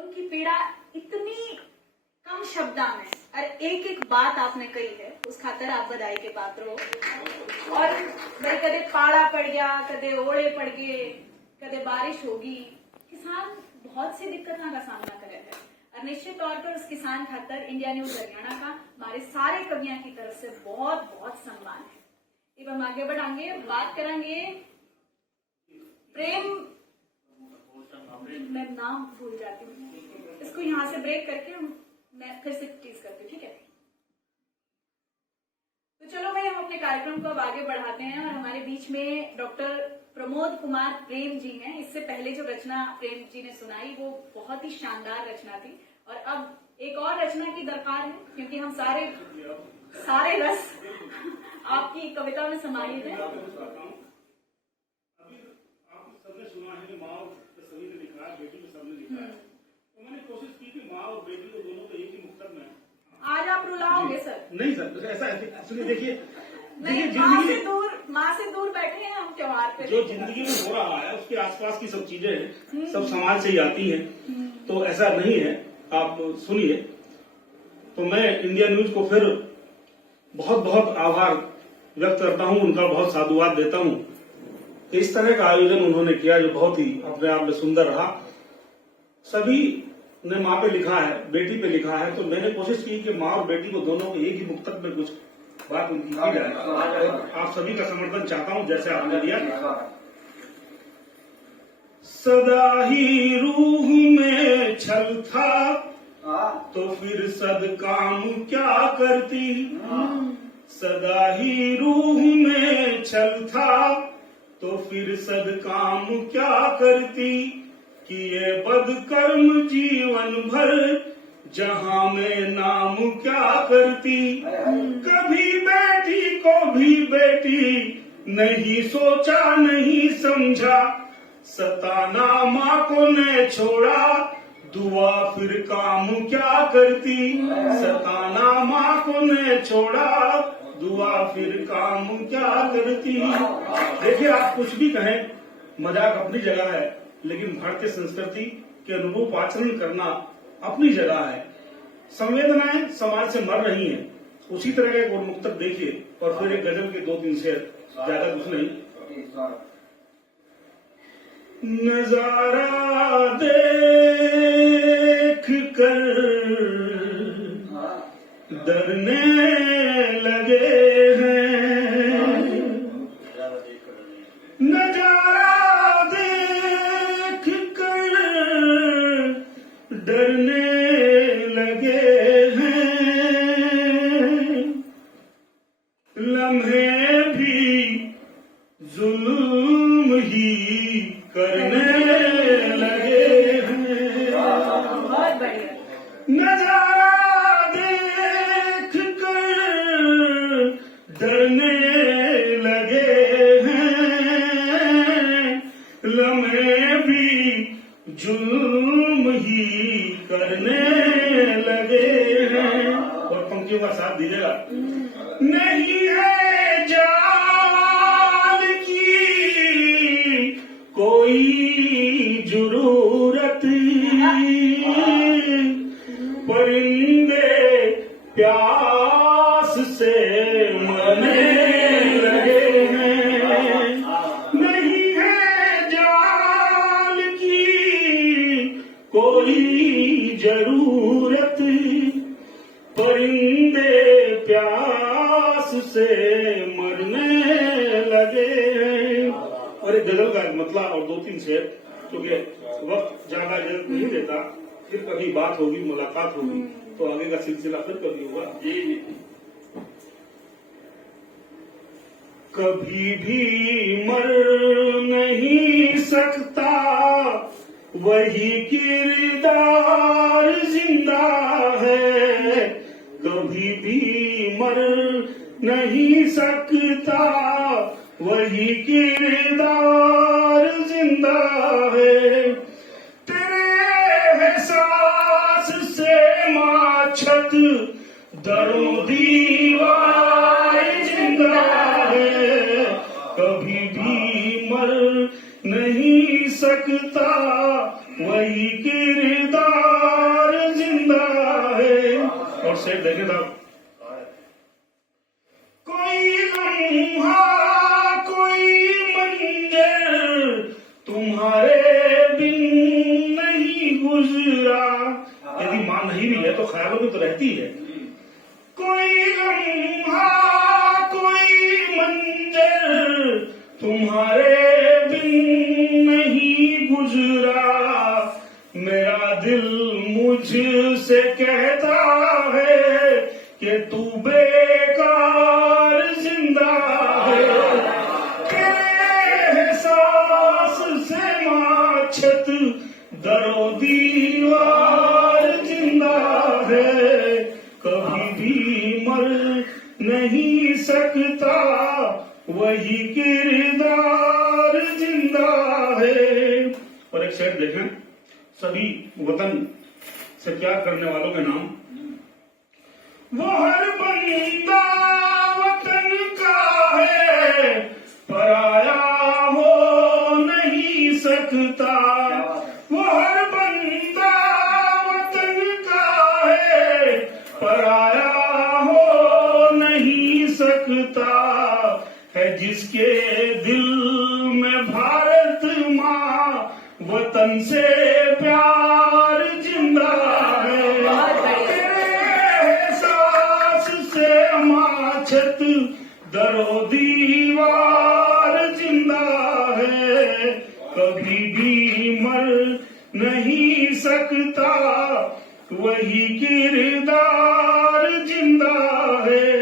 उनकी पीड़ा इतनी कम शब्दा में और एक एक बात आपने कही है, उस खातर आप बधाई के पात्र हो। और भाई कदे पाड़ा पड़ गया, कदे ओले पड़ गए, कदे बारिश होगी, किसान बहुत सी दिक्कतों का सामना करे है। और निश्चित तौर पर उस किसान खातर इंडिया न्यूज हरियाणा का हमारे सारे कवियों की तरफ से बहुत बहुत सम्मान है। अब हम आगे बढ़ाएंगे, बात करेंगे प्रेम, मैं नाम भूल जाती हूँ, इसको यहाँ से ब्रेक करके मैं फिर से टीज करती हूँ, ठीक है। तो चलो भाई, हम अपने कार्यक्रम को अब आगे बढ़ाते हैं और हमारे बीच में डॉक्टर प्रमोद कुमार प्रेम जी हैं। इससे पहले जो रचना प्रेम जी ने सुनाई वो बहुत ही शानदार रचना थी, और अब एक और रचना की दरकार है, क्योंकि हम सारे रस आपकी कविता में समाहित है। सबने सुना है कि माँ और सभी ने लिखा है, बेटी को सबने लिखा है, तो मैंने कोशिश की कि माँ और बेटी को दोनों को एक ही मुक्तक में। आज आप रुलाओगे सर? नहीं सर, ऐसा एक्चुअली देखिए, माँ से दूर बैठे हैं हम त्योहार पे। जो जिंदगी में हो रहा है उसके आसपास की सब चीजें हैं, सब समाज से ही आती हैं, तो ऐसा नहीं है। आप सुनिए, तो मैं इंडिया न्यूज को फिर बहुत बहुत आभार व्यक्त करता हूँ, उनका बहुत साधुवाद देता हूँ। इस तरह का आयोजन उन्होंने किया जो बहुत ही अपने आप में सुंदर रहा। सभी ने माँ पे लिखा है, बेटी पे लिखा है, तो मैंने कोशिश की कि माँ और बेटी को दोनों को एक ही मुक्तक में कुछ बात उनकी की जाए। आप सभी का समर्थन चाहता हूँ जैसे आपने दिया। सदा ही रूह में छल था तो फिर सद काम क्या करती, सदा ही रूह में छल था तो फिर सद काम क्या करती, कि ये बदकर्म जीवन भर जहां में नाम क्या करती। कभी बेटी को भी बेटी नहीं सोचा नहीं समझा, सताना माँ को ने छोड़ा दुआ फिर काम क्या करती, सताना माँ को ने छोड़ा दुआ फिर काम क्या करती। देखिए, आप कुछ भी कहें, मजाक अपनी जगह है, लेकिन भारतीय संस्कृति के अनुरूप आचरण करना अपनी जगह है। संवेदनाएं समाज से मर रही हैं, उसी तरह का एक और मुक्तक देखिए और फिर एक गजल के 2-3 शेर, ज्यादा कुछ नहीं। नजारा देख कर डरने लगे हैं, नजारा देख कर डरने लगे हैं, लम्हे भी जुल्म ही करने लगे हैं। नजारा देख कर डरने लगे हैं, लम्हे भी जुल्म ही करने लगे हैं। और पंक्तियों का साथ दीजिएगा। नहीं है जान की कोई जरूरत, परिंदे प्यास से मरने लगे हैं। नहीं है जान की कोई जरूरत, परिंदे प्यास से मरने लगे हैं। और एक गजल का मतला और 2-3 शेर, क्योंकि वक्त ज्यादा इजाजत नहीं देता। फिर कभी बात होगी, मुलाकात होगी, तो आगे का सिलसिला फिर कभी होगा। कभी भी मर नहीं सकता वही किरदार जिंदा है, कभी भी मर नहीं सकता वही किरदार जिंदा है। तेरे एहसास से माँ छत दरों दीवार जिंदा है, कभी भी मर नहीं सकता वही किरदार जिंदा है। और शेर देखें साहब, कोई लम्हा कोई मंजर तुम्हारे बिन नहीं गुजरा। यदि मां नहीं भी है तो ख्यालों में तो रहती है। कोई लम्हा कोई मंजर तुम्हारे बिन नहीं गुजरा। मेरा दिल मुझसे कहता है कि तू बेकार जिंदा है। तेरे एहसास से माछत दरो दीवार जिंदा है। कभी भी मर नहीं सकता वही किरदार जिंदा है। और एक शेर देखें, सभी वतन से प्यार करने वालों के नाम। वो हर बंदा वतन का है पराया हो नहीं सकता। वो हर बंदा वतन का है पराया हो नहीं सकता। है जिसके दिल में भारत माँ वतन से प्यार जिंदा है। तेरे एहसास से माछत दरो दीवार जिंदा है। कभी भी मर नहीं सकता वही किरदार जिंदा है।